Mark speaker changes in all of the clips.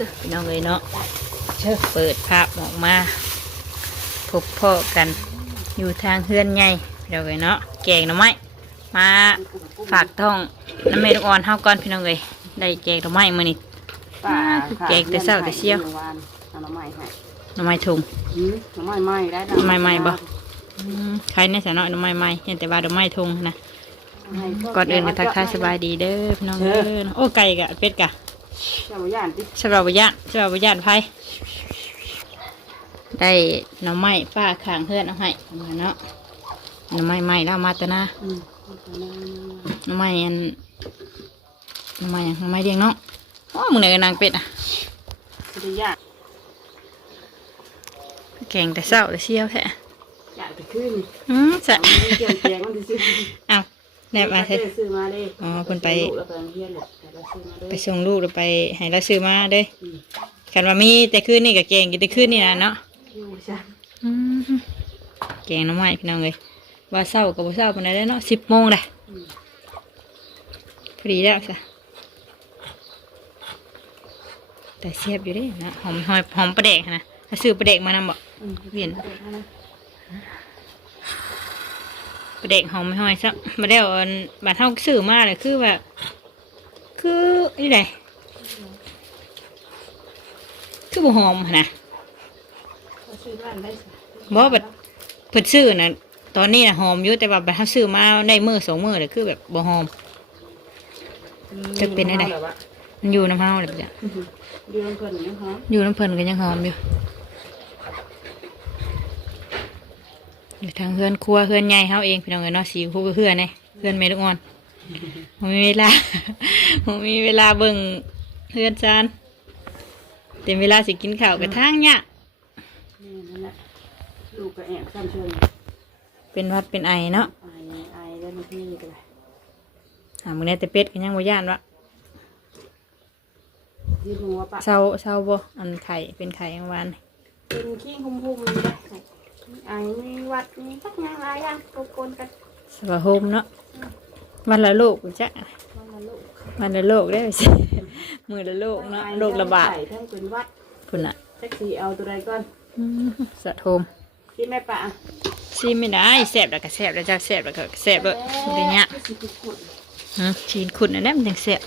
Speaker 1: ตึกพี่น้องเลยเนาะเชิญเปิดภาพออกมาพบพ่อกันอยู่ทางเฮือนใหญ่พี่น้องเลยเนาะแกงหน่อไม้มาฝากท้องน้ำเมลูกอ่อนเฮาก่อนพี่น้องเลยได้แกงหน่อไม้มื้อนี้
Speaker 2: ป่า
Speaker 1: แกงแต่เช้าแต่เชี่ยว
Speaker 2: หวานเอาหน่อไม้ให้
Speaker 1: หน่อไม้ถุง
Speaker 2: หืมหน่อไม้ไหม้ได้
Speaker 1: หน่อไม้ไหม้บ่อืมใครในสาวน้อยหน่อไม้ไหม้เห็นแต่ว่าหน่อไม้ถุงนะ
Speaker 2: ให้พว
Speaker 1: ก่อนอื่นก็ทักทายสบายดีเด้อพี่น้องเด้อโอ้ไก่กะเป็ดกะ
Speaker 2: เจ้าบ่ย่านติ
Speaker 1: สำหรับวิญญาณสำหรับวิญญาณไพ่ได้หน่อไม้ป้าขางเฮือนเอาให้มาเนาะหน่อไม้ใหม่แล้วมาแตะนา
Speaker 2: อืม
Speaker 1: หน่อไม้อันหน่อไม้หยังหน่อไม้เดียงเนาะโอ้มึงไหนกันนางเป็ดอะ
Speaker 2: สิได้ย่าน
Speaker 1: แกงแต่เศร้าแต่เชี่ยวแท้
Speaker 2: ย่านไปขึ้น
Speaker 1: อืมสะ
Speaker 2: เอามันเกี่ยวแกงมันสิซื้อ
Speaker 1: เอาได้มา
Speaker 2: เถ
Speaker 1: เถอะ
Speaker 2: ซื้อมาเด้
Speaker 1: อ๋อเพิ่นไป
Speaker 2: แล้วไปโรงเรียนแหละแต่เราซื้อมาเด้
Speaker 1: ไปส่งลูกหรือไปให้เราซื้อมาเด้อ
Speaker 2: อืม
Speaker 1: คันว่ามีแต่คืนนี่กับแกงกินแต่คืนนี่นะเนาะ
Speaker 2: อยู่จ้ะ
Speaker 1: อืมแกงหน้ำไม้พี่น้องเลยว่าเศร้ากับว่าเศร้าปานใดได้เนาะสิบโมงเลย
Speaker 2: อืม
Speaker 1: พอดีแล้วจ้ะแต่เสียบอยู่เด้นะหอมหอยหอมประเดกนะถ้าซื้อประเดกมานำบอก
Speaker 2: อืม
Speaker 1: เวียน
Speaker 2: อาไปนะ
Speaker 1: ประเดกหอมไม่หอยซักมาได้เอาอันบาดเท่าซื้อมาเลยคือแบบ คือนี่ไงคือบ่หอมหั้นนะ
Speaker 2: เอาซื้อบ้านได้สิ
Speaker 1: บ่แบบเพิ่นซื้อนะตอนนี้นะหอมอยู่แต่ว่าบาดเท่าซื้อมาได้มือสองมือเลยคือแบบบ่หอมจะเป็นได้ไง
Speaker 2: แบบว่า
Speaker 1: มันอยู่น้ำเฮาเลยจ้ะ
Speaker 2: เดือนเพิ่นนี่ฮะ
Speaker 1: อยู่น้ำเพลินก็ยังหอมอยู่ อยู่ทางเฮือนครัวเฮือนใหญ่เฮาเองพี่น้องเอ้ยเนาะสีคู่กับเฮือนเนี่ยเฮือนเมลูกอ่อนผมมีเวลาผมมีเวลาเบิ่งเฮือนจานเต็มเวลาสิกินข้าวกับทางเนี่ย
Speaker 2: นี่นั่นแหละลูกก็แอบซ้ำเชิญ
Speaker 1: เป็นหวัดเป็นไอเนาะ
Speaker 2: ไอไอแล้วมันพี่ก็เลย
Speaker 1: หามื้อนี้แต่เป็ดก็ยังบ่ย่านวะ
Speaker 2: ที่หัวปะ
Speaker 1: เศร้าเศร้าบ่อันไข่เป็นไข่เมื่อวานนี่
Speaker 2: เป็นขี้หุ่มหุ่มๆเลยไอมีวัดมีสักอย่างไรอะโกโกนกัน
Speaker 1: สว่าโฮมเนาะวันละโลกจ้ะ
Speaker 2: ว่าละลูก
Speaker 1: วันละโลกได้อสิมือละโลกเนาะโลกระบาด
Speaker 2: ใส่ทั้งเป็นวัด
Speaker 1: พุ่นน่ะ
Speaker 2: แท็กซี่เอาตัวใดก่อน
Speaker 1: อืมสะโทม
Speaker 2: กินแม่ปะ
Speaker 1: ซีไม่ได้แสบแล้วก็แสบแล้วจ้าแสบแล้วก็แสบเลยอะไรเงี้ย
Speaker 2: สิบขุด
Speaker 1: หืมชีนขุดอันนั้นมันยังแสบ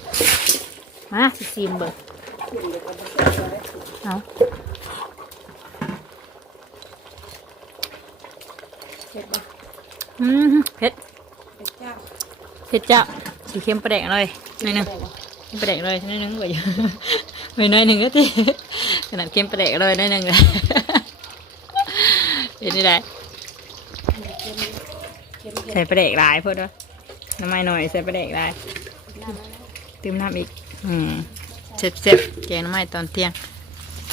Speaker 1: มาสิซีมเบิร์
Speaker 2: ขุดเดี๋ยวก็จะเสร็จแล้ว
Speaker 1: เอา
Speaker 2: เสร็จปะ
Speaker 1: อืมเผ็ด
Speaker 2: เสร็จเจ้า
Speaker 1: เผ็ดจ้าสีเค็มประแดกเลยหน่อยหนึงประแดกเลยหน่อยหนึงบ่อยู่ไม่น้อยหนึ่งก็ทีขนาดเค็มประแดกเลยหน่อยหนึงเลยเป็นนี่ได้
Speaker 2: เค็มเผ็ด
Speaker 1: ใส่ประแดกหลายเพื่อนวะน้ำมันหน่อยใส่ประแดกหลาย
Speaker 2: น้ำแล้ว
Speaker 1: เติมน้ำอีก อืมเซ็บเซบแกงหน้ำไม้ตอนเที่ยง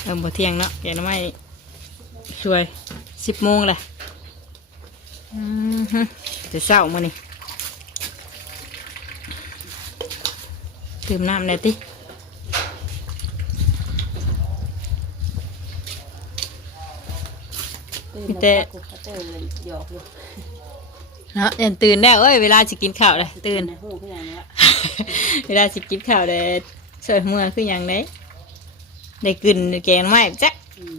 Speaker 1: เอิ่มบ่เที่ยงเนาะแกงหน้ำไม้ช่วยสิบโมงเลยอืมฮึ จะเศร้ามื้อนี่เติมน้ำหน่อยติ
Speaker 2: ตื่นแล้วกูก็ตื่นเลยหยอกอยู่
Speaker 1: เนาะยันตื่นแล้วเอ้ยเวลาสิกินข้าวเลยตื่น
Speaker 2: ในหูขึ้นอย่างนี้ละ
Speaker 1: เวลาสิกินข้าวเลยสวยเมื่อคือหยังได้ได้กลินแกงหน้ำไม้จ๊ะ
Speaker 2: อืม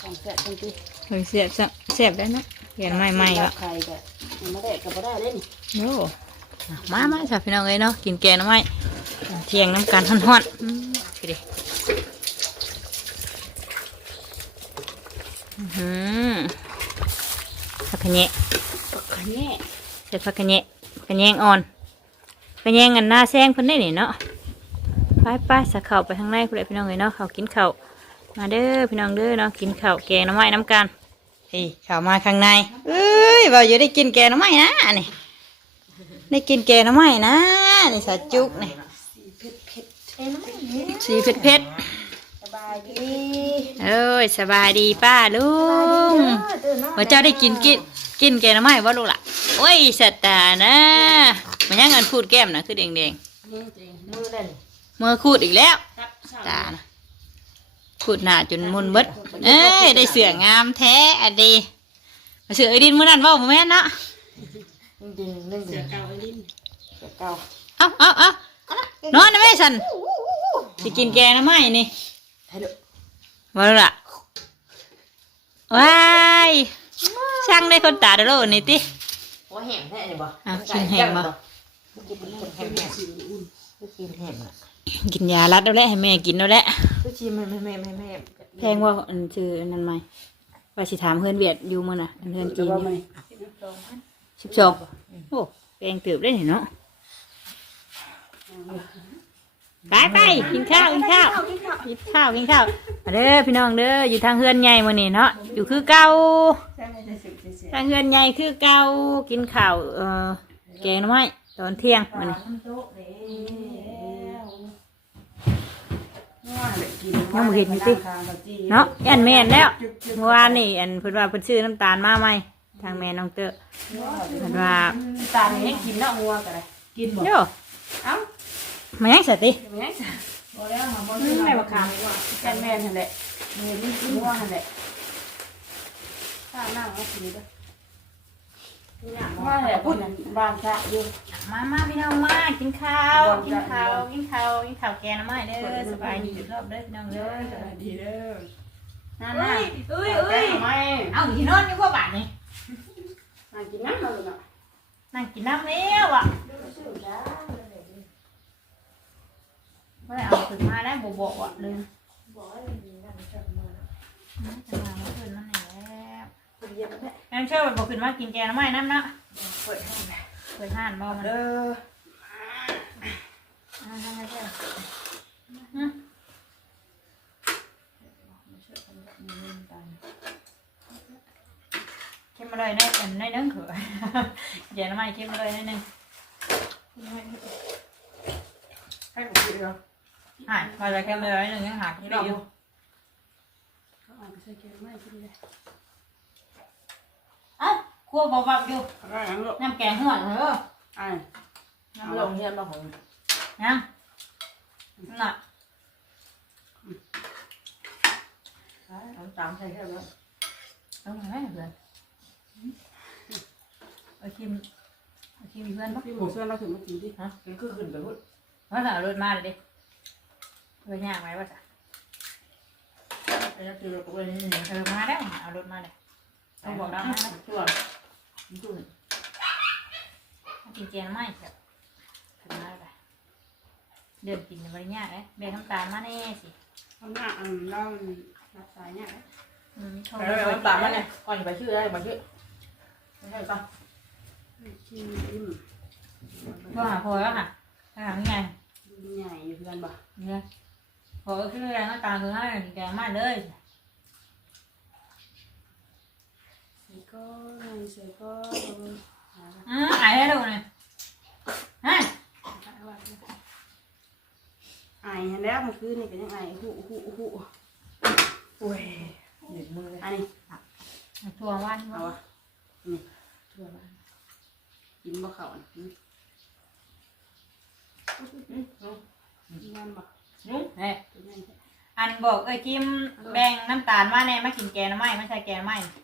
Speaker 2: ของแสบจริง
Speaker 1: เฮ้ยเสียบซะเสียบได้เนาะ แกงหน้ำไม้ใหม่วะ
Speaker 2: ใครก็มาแดกก็บ่ได้เล่น
Speaker 1: โย่มามาจ้ะพี่น้องเอ้ยเนาะกินแกงหน้ำไม้เที่ยงน้ำกันฮ้อนๆอืมสิดิอื้อหือผักกะแยะ
Speaker 2: อันนี้
Speaker 1: เสร็จผักกะแยะกระแยงอ่อนกระแยงอันหน้าแซงเพิ่นได้นี่เนาะไปไปสะเข่าไปทางในพุ่นเลยพี่น้องเอ้ยเนาะเขากินข้าวมาเด้อพี่น้องเด้อเนาะกินข้าวแกงหน้ำไม้น้ำกัน เฮ้ยเข้ามาข้างในเอ้ยว่าอยู่ได้กินแกงหน้ำไม้นะนี่ได้กินแกงหน้ำไม้นะนี่สาจุกนี่
Speaker 2: เผ็ดเผ็ดเอ็นไหม
Speaker 1: สีเผ็ดเผ็ด
Speaker 2: สบายดี
Speaker 1: เอ้ยสบายดีป้าลุง
Speaker 2: ตื่นเนาะ
Speaker 1: ว่าเจ้าได้กินกินกินแกงหน้ำไม้บ่ลูกล่ะโอ้ยสตานะมันยังเงินพูดแก้มนะคือแดง
Speaker 2: มือจริงมือเล่น
Speaker 1: มือคูดอีกแล้ว
Speaker 2: ครับเช้า
Speaker 1: ตานะ พูดหน้าจนมุนเบิดเอ้ยได้เสืองามแท้อะดีเสือไอ้ดินมื้อนั้นเว่าบ่แม่นเนาะ
Speaker 2: จริงจริงเรื่องเสือเก่าไอ้ลิ้นเสือเก่า
Speaker 1: เอ้าเอ้าเอ้านอนนะแม่สัน
Speaker 2: โสิ
Speaker 1: กินแกงหน้ำไม้นี่
Speaker 3: ไทยลูก
Speaker 1: มาแล้วล่ะว้ายช่างได้คนตาเดอโลนี่ติ
Speaker 3: หัวแห้งแท้เนี่ยบ่
Speaker 1: อะกินแห้งบ่
Speaker 3: กินคนแห้งแห้งกินแห้งอะ
Speaker 1: กินยาลัดแล้วแหละให้แม่กินแล้วแหละ
Speaker 3: ก็ชิมไม่ไม่ไม่ไม่ไม่
Speaker 1: แพงว่าอันชื่ออันนั้นไหมว่าสิถามเพื่อนเวียดอยู่มื้อน่ะอันเพื่อนจีนอยู่สิบสองโอ้แพงเติบได้เนาะไปไปกินข้าวกินข้าวกินข้าวกินข้าวมาเด้อพี่น้องเด้ออยู่ทางเฮือนใหญ่มื้อนี้เนาะอยู่คือเก่าทางเฮือนใหญ่คือเก่ากินข้าวเอ่อแกงหน่อไม้ตอนเที่ยงมื้อนี้ ยังบ่เห็นอยู่ติ เนาะอันแม่นแล้วเมื่อวานนี่อันเพิ่นว่าเพิ่นซื้อน้ำตาลมาใหม่ทางแม่น้องเตอเพิ่นว่า
Speaker 2: ตาเนี่ยกินเนาะงัวกันเลย
Speaker 3: กินบ่
Speaker 1: โย
Speaker 2: เอ้า
Speaker 1: มายังสติ
Speaker 2: เป็นไงจ้ะ
Speaker 3: บ่แล้วมาบ่
Speaker 2: อืมแม่บักขามดีกว่าแกนแม่นหั่นแหละเงินนี่งัวหั่นแหละข้างนั่งมากินด้วย ว่าแหละพูดบ้านพระอยู่
Speaker 1: มามาพี่น้องมากินข้าวกินข้าวกินข้าวกินข้าวแกงน้ำไม้เด้อสบายดีรอบเด้อพี่น้องเด้อ
Speaker 2: ดีเด้อนั่น
Speaker 1: เอ้
Speaker 2: น่ะ
Speaker 1: ยเอ้ยเอ้ย
Speaker 2: ไม่
Speaker 1: เอาที่นอนอยู่พ่อบาทนี่
Speaker 2: มากินน้ำมาเลยเนาะ
Speaker 1: นั่งกินน้ำแล้วอะไม่ได้เอาขึ้นมาได้บ่บอกอะลืมจะมาเมื่อคืนนั่นแหละงั้นเชื่อว่าบอกขึ้นมากินแกงน้ำไม้น้ำเนาะ
Speaker 2: เปิดห้อง
Speaker 1: เปิดห้านบ่มัน
Speaker 2: เด้อ
Speaker 1: อ่าๆเจ้าอืมเข้มมาเลยได้อันได้นึงเถอะอย่าน้ำมันเข้มมาเลยได้นึง
Speaker 2: ให้ผมกินเหรอ
Speaker 1: หายมาเลยเข้มมาเลยนึงยังหาที่ได้อยู่
Speaker 2: เขาอ่านใส่แกงไม่กินเลย
Speaker 1: เอ้า ครัวบอบๆอยู่
Speaker 2: อะไรนั่งลูก
Speaker 1: น้ำแกงห่วยเหรอ
Speaker 2: อ่า
Speaker 3: น้ำลงเฮียนบ่ของ
Speaker 1: ยังน่ะ
Speaker 3: น้ำตาลใส่แค่บ่
Speaker 1: เอามาให้เพื่อนเอาคิมเอาคิมมีเพื่อนปะ
Speaker 2: พี่หมูเสื้อเราถึงมากินดิ
Speaker 3: มันคือขึ้นไปพุ่น
Speaker 1: ว่าสั่งรถมาเลยดิเพื่อนยากไหมว่าจะ
Speaker 3: ไอ้นั่นคือเราก็ไปนี่นี่
Speaker 1: เออมาได้เอารถมาเลยต้องบอกได้ไหม
Speaker 3: ตัวมันตัว
Speaker 1: กินเจนไม่ครับขึ้นมาเลยเดินกินบริญญาเลยเบนน้ำตาลมาแน่สิ
Speaker 2: เขาหน้าอันเรารับสายเนี่ย
Speaker 1: อืมโทร
Speaker 3: ไปไปน้ำตาลมาเนี่ยก่อนไปชื่อได้มาชื่อไม่ใช่ป่ะ
Speaker 2: กินอิ่ม
Speaker 1: ก็หาพอแล้วค่ะถ้าหาไง
Speaker 2: ใหญ่อยู่เพื่อนบ่
Speaker 1: เนี่ยพอก็คือแรงน้ำตาลคือให้กินแกงมาเลย
Speaker 2: ใส่ก็ใส่ก็
Speaker 1: อืมหายให้ดูหน่อยฮะ
Speaker 2: ไอเห็นแล้วมันคือนี่ก็ยังไอหูหูหูโอ้ย
Speaker 3: หนึ่งมือเลย
Speaker 2: อันนี้
Speaker 1: ทัวร์วัน
Speaker 2: เอา
Speaker 1: วะ
Speaker 2: วะนี่ทั่วบ้านกินบ่เขาน่ะอืมนั่นบ่
Speaker 1: นุ่มเฮ้ย
Speaker 2: ตัวใหญ่แท้
Speaker 1: อันบอกเอ้ยกิมแบ่งน้ำตาลมาแน่มากินแกงน้ำไม้ไม่ใช่แกงน้ำไม้
Speaker 2: งำงำเลยงำเลย
Speaker 1: อืมกินข้าวบ่อยเว้ยเว้ยท่านได้เห็นหน้าเป็นกับกินข้าวเลย
Speaker 3: เขา
Speaker 2: ปี
Speaker 3: พู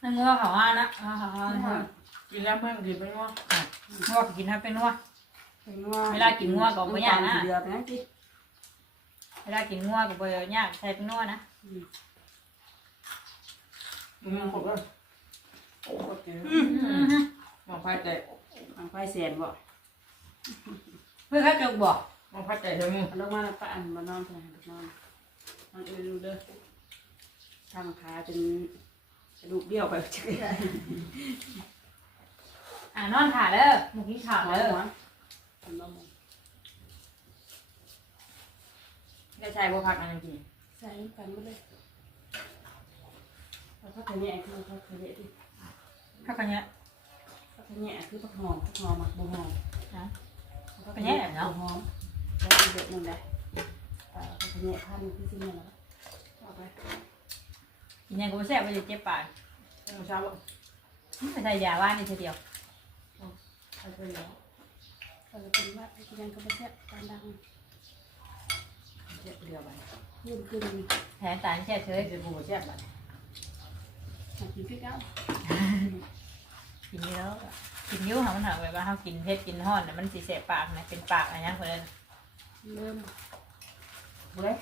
Speaker 2: ได้บ่เนี่ย
Speaker 3: มันดี
Speaker 2: เดี๋
Speaker 3: เลย
Speaker 2: วยอันเดียวกันบ่
Speaker 3: มาเด็ดแกง
Speaker 2: ก็น่าจะใช้ที่ใส่
Speaker 3: มันมามันงัวเห็ดยังมันหวานอยู่
Speaker 1: นั่นงัวเขาว่านะงัวเขาว่างัว
Speaker 3: กินแล้วเพิ่มกินไปงัว
Speaker 1: งัวก็กินให้เป็นงัว
Speaker 2: เป็นงัว
Speaker 1: เวลากินงัวก็บ่ยากนะ
Speaker 2: เดือไปนั่นสิ
Speaker 1: เวลากินงัวก็บ่ยากใส่เป็นงัวนะ
Speaker 3: มันขบเลยโอ้โหเจ๋ง
Speaker 1: อืม
Speaker 3: มองไฟแตก
Speaker 2: ทางไฟแสนบ่
Speaker 1: เพื่อนเขาจกบอก
Speaker 3: มองไฟแตกเท่านี้
Speaker 2: เอาลงมาแล้วป้าอันมานอนเท่าไหร่นอนนอนเออดูเด้อทางขาเป็น กระดูกเบี้ยวไปจักรยาน
Speaker 1: อ่านอนถ่าเด้อหมูกินข้าว
Speaker 2: หัว
Speaker 1: เด้อ
Speaker 2: หัวเป็นบ่มอง
Speaker 3: ได้ใช้บ่พักอันนั้นกิน
Speaker 2: ใส่กันบ่เลยแล้วก็ขยะคือเขาขยะที่
Speaker 1: ข้าวกันเนี้ย
Speaker 2: เขาขขะแหน่คือผักหอมผักหอมหมักบัวหอม
Speaker 1: นะ
Speaker 2: ผั
Speaker 1: ขะแหน่เนาะ
Speaker 2: บัวหอมแล้วมีเด็ดหนึ่งได้เอ่อผักขะแหน่พันธุ์ที่ซิมเนี่ยแล้วเอาไป
Speaker 1: กินยังกูแซ่บไปเลยเจ็บปาก
Speaker 3: เอาเช้าบ่
Speaker 1: ไม่ใช่ยาว่านี่ทีเดียว
Speaker 3: เอาไปแล้ว
Speaker 2: เราจะเป็นว่ากินยังก็ไม่แซ่บตามดัง
Speaker 3: เจ็บเดียวไป
Speaker 2: ยืนขึ้น
Speaker 1: แผลตาแช่เฉ
Speaker 3: เฮ้
Speaker 1: ย
Speaker 3: ยจะบูแซ่บไป
Speaker 2: มากินพริกแล้ว
Speaker 1: กินเยอะกินเยอะค่ะมันถามไปว่าเขากินเผ็ดกินฮ้อนเนี่ยมันสีแสบปากนะเป็นปากอะไรนะเพื่อน
Speaker 2: เริ่ม
Speaker 3: เฮ้ย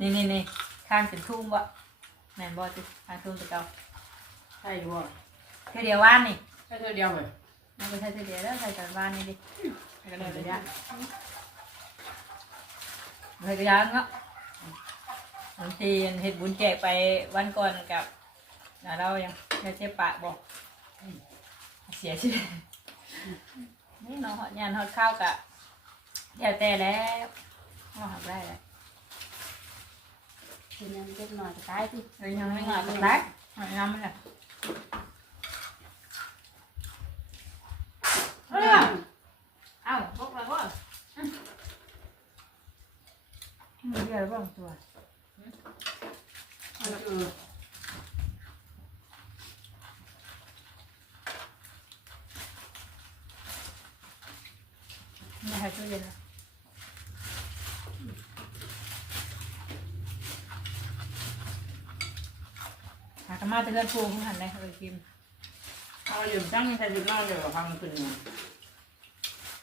Speaker 1: นี่นี่นี่ ข้างเป็นทุ่งวะแม่นบอจิข้างทุ่งตะเกา
Speaker 3: ใช่บ่
Speaker 1: เท่าเดียวว่านนี่
Speaker 3: ใช่เธอเดียวเลย
Speaker 1: มันไม่ใช่เท่าเดียวแล้วใส่จานว่านนี่ดิ
Speaker 3: ให้กันเลยระยะ
Speaker 1: ใส่กระยานเนาะบางทีเห็ดบุญแจกไปวันก่อนกับน่ะเรายังแค่เจ็บปากบอกเสียชีวิตนี่เนาะหอดยานหอดข้าวกะเดี๋ยวแต่แล้วเอาหักได้แล้ว
Speaker 2: กินยังเล็กหน่อยจะตายสิ
Speaker 1: เฮ้ยยังไม่งานตรงนั้นหอยน้ำมันเลยเอ้าเอ้าพวกเราก็มีเยอะบ้างตัว
Speaker 3: เออเออ
Speaker 1: ไม่ให้ตู้เย็นนะ หากระมาจะเลื่อนฟูขึ้นหันได้เลยกิม
Speaker 3: เอาอยู่ตั้งใส่จุดนอนเดี๋ยวพังขึ้นเนี่ย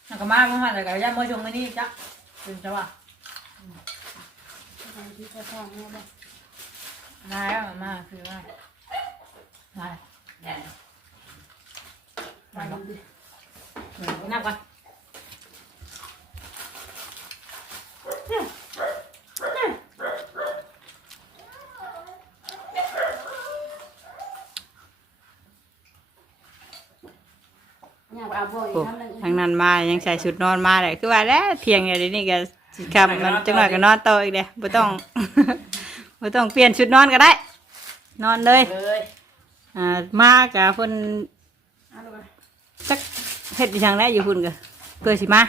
Speaker 1: หากระมาขึ้นหันแต่ก็ย่ามือชงไม่นี่จ้ะเป็นจ้ะวะ
Speaker 2: บางทีก็ท้องเนี่ยบ่
Speaker 1: มาแล้วมาคือว่ามาแดด
Speaker 2: ไปดูดิ
Speaker 1: นับก่อน
Speaker 2: เนี่ยเอาบ่อีก
Speaker 1: โอ้
Speaker 2: คำห นึ่ง
Speaker 1: ทางนั้นมายังใส่ชุดนอนมาเลยคือว่าแล้วเพียงอย่างนี้ก็สิคำมันจังหน่อยก็นอนต่ออีกเด้บ่ต้อง บ่ต้องเปลี่ยนชุดนอนก็ได้ นอนเลย
Speaker 3: เลย
Speaker 1: อ่ามากับเพิ่น
Speaker 2: เอาลูกไป
Speaker 1: จักเฮ็ดอีหยังได้อยู่พุ่นก็เพื่อสิมา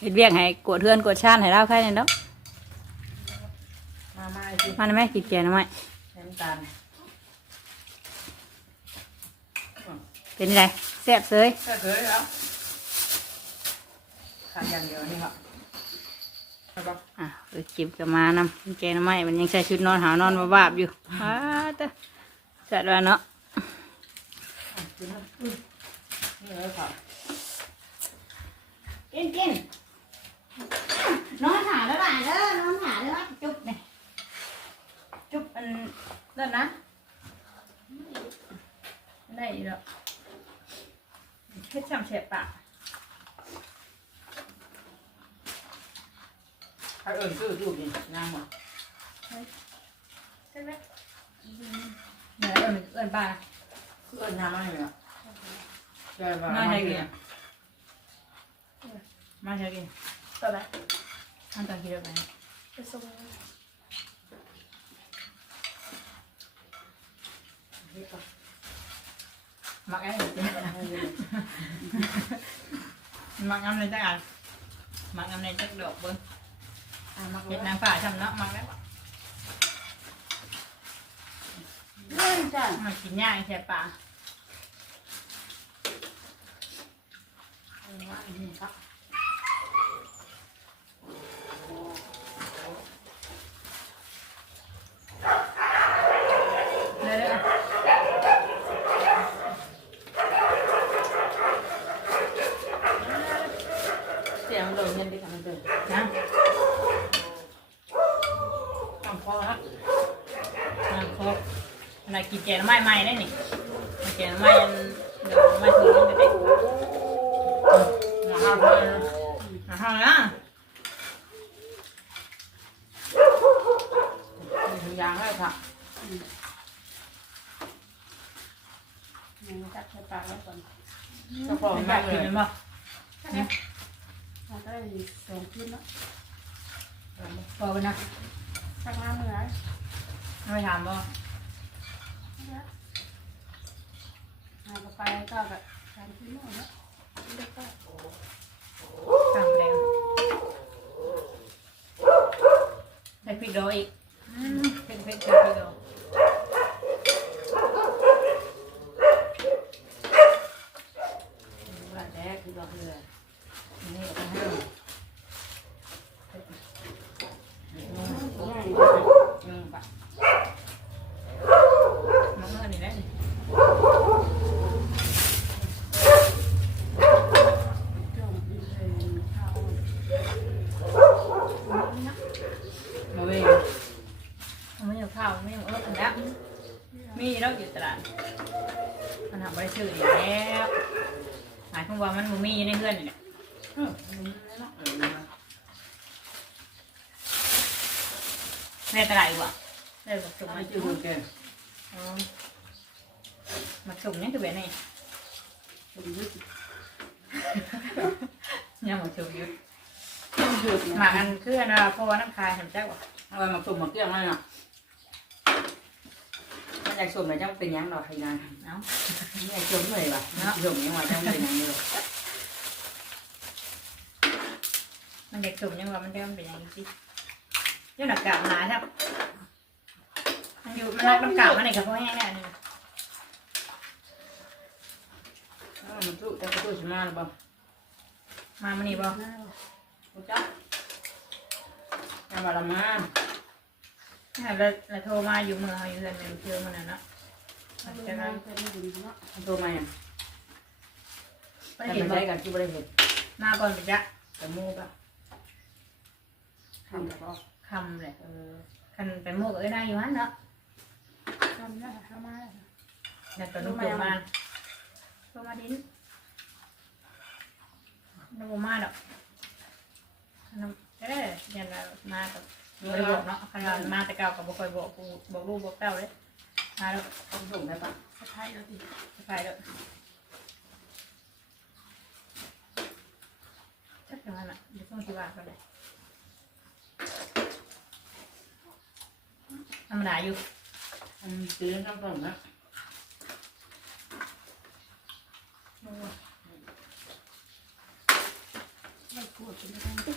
Speaker 1: เฮ็ดเวียกให้กวดเฮือนกวดชานให้เราใครนี่เนาะ
Speaker 3: มามาสิ
Speaker 1: มาได้ไหมกินแกงหน่อไม้
Speaker 3: น้ำตาล
Speaker 1: เป็นไง แซ่บเซย
Speaker 3: ก็เคยแล้วขาดอย่างเดียวนี่ครับใช่ปะ
Speaker 1: อะเออจิบก็มานำแกงหน่อไม้มันยังใส่ชุดนอนหาวนอนบ่บาบอยู่อ้าตะจัดว่าเนาะ
Speaker 3: กินนะนี่เลยค่ะ
Speaker 1: กินกินนอนหาแล้วล่ะเด้อนอนหาแล้วจุ๊บนี่จุ๊บอันเลิศนะได้อีกแล้ว เฮ็ดช่ำเฉบปาก
Speaker 3: ถ้าเอิญซื้อรูปนี่นางมา
Speaker 1: ใช่ไหมเนี่ยเอิญเอิญปลา
Speaker 3: คือเอิญน้ำ มาให้ไหมอะใช่ปะ
Speaker 1: มาใช่กินมาใช่กิน
Speaker 2: ต่อไป
Speaker 1: อันตอนกินอะไร
Speaker 2: ไปส่ง
Speaker 1: มักไอ้มักงำในจักอันมักงำในจักดอกเบิ้ง
Speaker 3: อะมา
Speaker 1: เห็
Speaker 3: เก็
Speaker 1: ด
Speaker 3: บ
Speaker 1: นางฟ้าทำเนาะมักแล้ว
Speaker 2: เรื่องจ้ะ
Speaker 1: มากินย่างแค่ปลา
Speaker 3: ว่าอันนี้ครับ
Speaker 1: เด้อ
Speaker 3: เสียงโดนเงินดิค่ะมันเดิน
Speaker 1: นะ
Speaker 3: ทำพอละ
Speaker 1: น้ำครบ อะไรกินแกงไม้ใหม่ได้นี่แกงไม้อันเดี๋ยวไม้ถือมันจะได้
Speaker 3: มาห้าเลย
Speaker 1: มาทำนะ
Speaker 3: ถึงยางแล้วค่ะ
Speaker 2: ยังจับใส่ปากไว้ก่อน
Speaker 3: กระป๋อง
Speaker 1: เป็นแบ
Speaker 3: นั่
Speaker 1: บ
Speaker 3: งเล
Speaker 1: กิน
Speaker 3: ย
Speaker 1: มันบ่
Speaker 2: มันก็ได้ส่งขึ้นแล้ว
Speaker 1: พอกันนะ
Speaker 2: สักน้ำเหนือ
Speaker 1: ไม่ถามบ่
Speaker 2: ไปก็กับสามกิโลแล้วได้ข้าว
Speaker 1: ตามแล้วใส่พริกดอยอีกอืมเผ็ดเผ็ดใส่พริกดอย
Speaker 3: ว่าแรกคือเราเรือนี่ก็ให้
Speaker 2: ง่าย
Speaker 3: อืมปะ
Speaker 1: น้องเงินนี่แหละนี่
Speaker 2: จ้องกินเลยข้าว
Speaker 3: มาเว้ย
Speaker 1: มันไม่เอาข้าวไม่เอาเอิบอันแล้วมีแล้วอยู่ตลาดมันทำบริสุทธิ์อยู่แล้วหมายความว่ามันบ่มีอยู่ในเพื่อนนี่แหละ
Speaker 3: เออเนาะเออ
Speaker 1: ในตลาดอีกว่ะได้บักสุ่ม
Speaker 3: ไม่
Speaker 1: มา
Speaker 3: จืดเกิน
Speaker 1: อ๋อบักสุ่มนี่คือแบบไหน
Speaker 2: ผมยึด
Speaker 1: ยังบักสุ่มอยู่
Speaker 2: หยุด
Speaker 1: หมาอันคืออันว่าเพราะว่าน้ำคายเห็นจักว่ะ
Speaker 3: เอาไปมาสุ่มมาเกี่ยงเลยเนาะมันอยากสุ่มเลยจังเป็นยังดอกให้นาน
Speaker 1: เอ้า
Speaker 3: ไม่อยากสุ่มเลยว่ะสุ่มยังว่าจังเป็นยังเลย
Speaker 1: มันเด็กสุ่มยังว่ามันเดิมเป็นอย่างนี้สิเดี๋ยวหนักกาบหนาครับมันอยู่มันรักน้ำกาบมันไหนกับพ่อแห้งแน่นี่
Speaker 3: มันตู้แต่ตู้ชิมาหรือเปล่า
Speaker 1: มามันนี่บ่
Speaker 3: กูจับแต่ว่าละมา
Speaker 1: แล้วแล้วโทรมาอยู่เมืองเขาอยู่เรือนเป็นเชื่อมันน่ะเนาะมันจะมา
Speaker 3: ตัวมาเนี่ย
Speaker 1: ไม่
Speaker 3: แต่
Speaker 1: เห็น
Speaker 3: ไม่
Speaker 1: บ่
Speaker 3: ใช่กันที่บริเหตุ
Speaker 1: มาก่อนไปจ้ะ
Speaker 3: แต่มูกอะ
Speaker 2: ทำแต่บอก
Speaker 1: คำเลยเออคันไปโมกเอ้ยได้อยู่ฮันเนาะ
Speaker 2: ทำแล้วทำมา
Speaker 1: แล้วตอนนู้นโทรมาโทรมาดิน น้ำมาดอกน้ำเอ้ยยันเรามากับบ่ได้บอกเนาะคันเรามาแต่เก่ากับบ่ค่อยบอกกูบอกลูกบอกเต้าเลยมาแล้ว
Speaker 3: ต้องส่งได้ปะ
Speaker 2: สะพายแล้วดิ
Speaker 1: ไปแล้วจักจังนั้นอะเดี๋ยวต้องที่ว่ากันเลยธรรมดาอยู่
Speaker 3: อืมซื้อต้องส่งนะ
Speaker 2: ไม่กลัวกินไม่ได้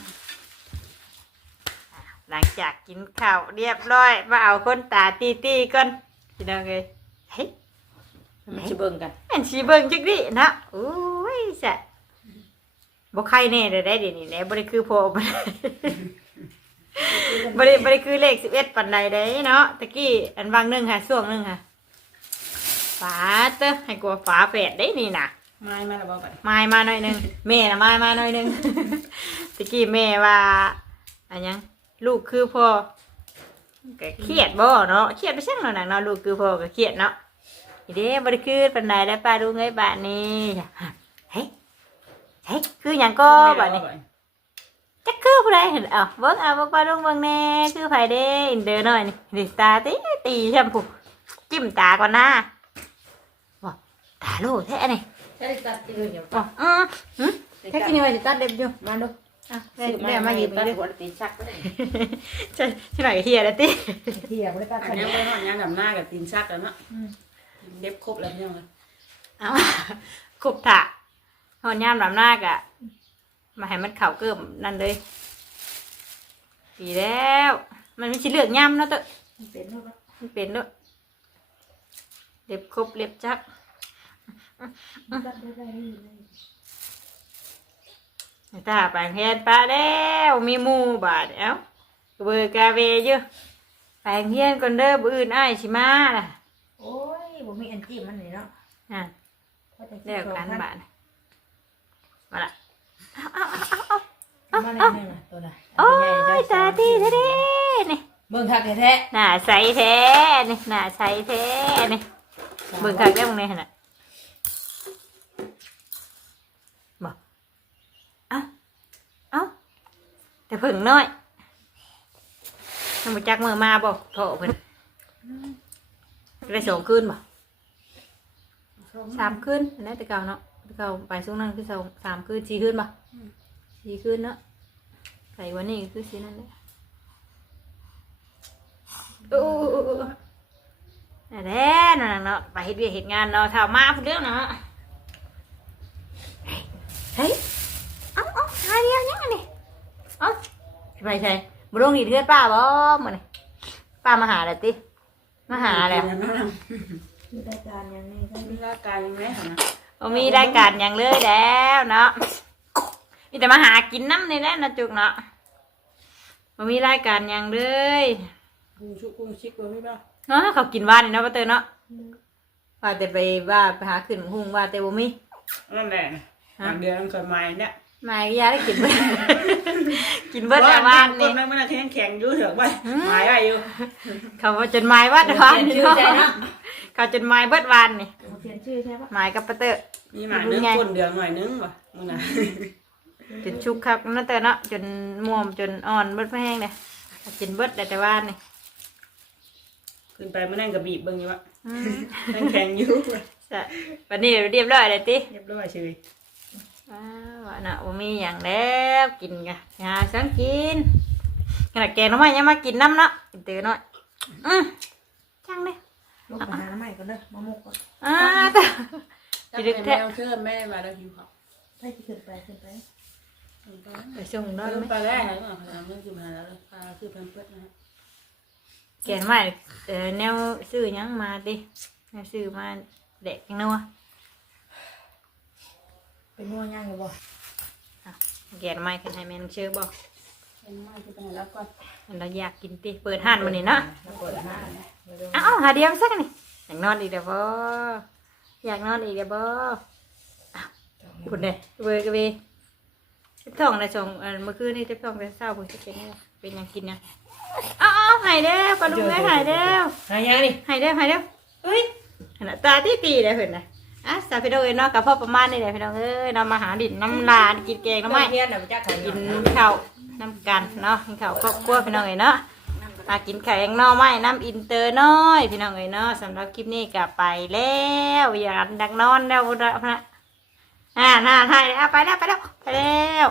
Speaker 1: หลังจากกินข้าวเรียบร้อย มาเอาคนตาตีตีก่อนพี่น้องเลยเฮ้ย
Speaker 3: มันจะเบิงกัน
Speaker 1: แม่นชีเบิงจักดินะโอ้ยแซ่บ่ใครแน่เด้ได้เดี๋ยวนี้แหละบ่ได้คือพ่อบ่ได้บ่ได้บ่ได้คือเลข11ปานใดเด้เนาะตะกี้อันวางหนึงค่ะช่วงหนึงค่ะฝาเตอให้กลัวฝาแฝดได้นี่นะ
Speaker 3: ไม้มาแล้วบ่ไป
Speaker 1: มายมาหน่อยหนึงแม่น่ะมายมาหน่อยหนึง ตะกี้แม่ว่าอันยังลูกคือพ่อก็เครียดบ่เนาะเครียดไปซั่งเนาะนังเนาะลูกคือพ่อก็เครียดเนาะอีเด้บ่ได้คือปานใดได้ป้าดูไงบ้านนี้เฮ้ยเฮ้ยคือหยังก็บ้านนี้ จักคือผู้ใดเห็นเอ้าเบิ่งเอาเบิ่งป้าดูเบิ่งแน่คือไผเด้อินเดอร์หน่อยนี่ดิตาตีตีแชมพูจิ้มตาก่อนนะบ่ตาโลแท้นี่
Speaker 3: ใช่ตัดที่อื่นอยู่
Speaker 1: บ่อือหึแค่กินไว้สิตัดเล็บอยู่
Speaker 3: มาดู
Speaker 1: อะแม่แม่มาหยิบ
Speaker 3: ตั
Speaker 1: มา
Speaker 3: ด
Speaker 1: ดิ
Speaker 3: หัวตีชักก็ได้
Speaker 1: ใช่ใช่ไหมเฮียแล้วติ
Speaker 3: เที่ยวไม่ได้ตัดอันนี้ไม่หอดยังกับหน้ากับตีนชักกันเนาะเด็บครบแล้วยังไง
Speaker 1: เอาขบถะหอนยามลำหน้ากะมาให้มันเข่าเกิมนั่นเลยดีแล้ว มันไม่ใช่เลือกย่ำเนาะเตอะ
Speaker 3: เป็นรูป
Speaker 1: มันเป็นด้วยเล็บครบเล็บจัก
Speaker 2: ตัดได้ได้เลย
Speaker 1: ตาแปลงแทนปลาแล้วมีหมูบาดเอ้าเบอร์กาเวเยอะแปลงเฮียนก่อนเด้อบือื่นอ้ายชิมาล่ะ
Speaker 3: โอ้ยผมมีอันจิ้มมันนี่เนาะ
Speaker 1: อะเรียกกันบาทมาละ
Speaker 3: มาในนี่นะตัวน่ะ
Speaker 1: โอ้ยตาตีแท้ๆนี่
Speaker 3: เบิ่งคักแท้
Speaker 1: หน้าใสแท้นี่หน้าใสแท้นี่เบิ่งคักได้มึงในขนาด บอกเอ้าเอ้าแต่เพิ่งน้อยทำจักมือมาบ่โถเพิ่นได้สองคืนบ่สามคืนอันนั้นแต่เก่าเนาะแต่เก่าไปช่วงนั้นคือสองสามคืนสี่คืนบ่สี่คืนเนาะใส่วันนี้คือสีนั่นแหละอู้แน่นอนเนาะไปเฮ็ดเวียกเฮ็ดงานเนาะถ้ามาพูดเรื่องเนาะ เฮ้ยเอาเอาหาเดียวยังไงนี่เอาไปใช่บุรุงนี่เทือนป้าบ่มื้อนี่ป้ามาหาแล้วติมาหาแล้ว
Speaker 3: มีรายการยังนี่ก็
Speaker 2: มีรายการยังไงคะนะ
Speaker 1: บ่มีรายการหยังเลยแล้วเนาะมีแต่มาหากินน้ำนี่แหละนะจุกเนาะบ่มีรายการหยังเลย
Speaker 2: กุ้งชุกกุ้งชิกเลยไม่บ้า
Speaker 1: เนาะเขากินว่านนี่เนาะป้าเตอเนาะว่าแต่ไปว่าไปหาขึ้นหุงว่าแต่บ่มี
Speaker 2: นั่นแหละ ทางเดือนก่อนมาเนี่ย
Speaker 1: มาอีกอยาได้กินเบิดกินเบิดแต่ว่าน
Speaker 2: ค
Speaker 1: นี่
Speaker 2: นนั้นมันแข็งแข็งอยู่เถอะไปหมายอะไรอยู่
Speaker 1: เขาว่าจนไม้วัดวานนี่
Speaker 3: ชื่อ
Speaker 1: เนาะ
Speaker 3: ใจเนาะ
Speaker 1: เขาจนไม้เบิดวานนี่
Speaker 3: เขียนชื่อใช่ปะ
Speaker 1: ไม้กับป้าเตอ
Speaker 2: มีหมายนึงคนเดือนหน่อยนึงว่ะมึงนะ
Speaker 1: จนชุกครับนั่นเตอเนาะจนม่วมจนอ่อนเบิดไม่แห้งเลยกินเบิดแต่แต่ว่านนี่
Speaker 2: ขึ้นไปมานั่งกับบีบเบิ่งอยู่วะ
Speaker 1: อืม
Speaker 2: นั่งแข็งอยู่
Speaker 1: ใช่วันนี้เรียบร้อยเลยติ
Speaker 2: เรียบร้อยเฉย
Speaker 1: ว้าวว่าน่ะบ่มีอย่างแล้วกินกะหาสังกินขนาดแกงน้ำมันยังมากินน้ำเนาะกินเตือหน่อยอืมจังเลย
Speaker 3: ลูกไปหาน้ำใหม่ก่อนเด้อมะมุกก่อน
Speaker 1: อ่าแต่
Speaker 2: จับแม่เชื่อแม่มาแล้วหิวเขา
Speaker 3: ให้ขึ้นไปขึ้นไป
Speaker 1: ไปส่งได้
Speaker 2: เริ่
Speaker 1: ไห
Speaker 2: ม
Speaker 1: ม
Speaker 2: ไปแล้วเหรอเรื่องคือมาแล้วพาคือเพิ่มเพิ่มนะ
Speaker 1: แกงใหม่เอ่อแนวซื้อหยังมาดิแนวซื้อมาเด็กยังนัว
Speaker 3: เป็นนัวย่างอยู่บ่
Speaker 1: แกงใหม่ขึ้นให้แม่นเชื่อบอก
Speaker 2: เป็นมาคือไปแล้วก่อน
Speaker 1: เราอยากกินติเปิดห้านมันนี่เนาะ
Speaker 3: แล้วเปิดหน้า
Speaker 1: เอ้าเอาหาเดียวสักนี่อยากนอนอีกเดี๋ยวบ่อยากนอนอีกเดี๋ยวบ่อ้าวคุณเด้เบอร์กะเบเจ็บท้องได้สองเอ่อเมื่อคืนนี่เจ็บท้องแต่เช้าเพิ่นสิเป็นไงเป็นหยังกินหยังเอ้าเอาหายแล้วปลาลูกแม่หายแล้ว
Speaker 3: หายางนี่
Speaker 1: หายแล้วหายแล้วเฮ้ยขนาดตาที่ตีเลยเพิ่นน่ะ อะสาวพี่น้องเอ้ยเนาะกับพ่อประมาณนี่แหละพี่น้องเอ้ยเนาะมาหาดินน้ำลานกินแกงน้ำไม้
Speaker 3: เทียนน่ะไปจักเขา
Speaker 1: กินข้าวน้ำกันเนาะกินข้าวครอบครัวพี่น้องเอ้ยเนาะมากินไข่แองนอไม้น้ำอินเตอร์น้อยพี่น้องเอ้ยเนาะสำหรับคลิปนี้ก็ไปแล้วอย่าดักนอนแล้วพนะพุ่นละอ่าน่าถ่ายแล้วไปแล้วไปแล้วไปแล้ว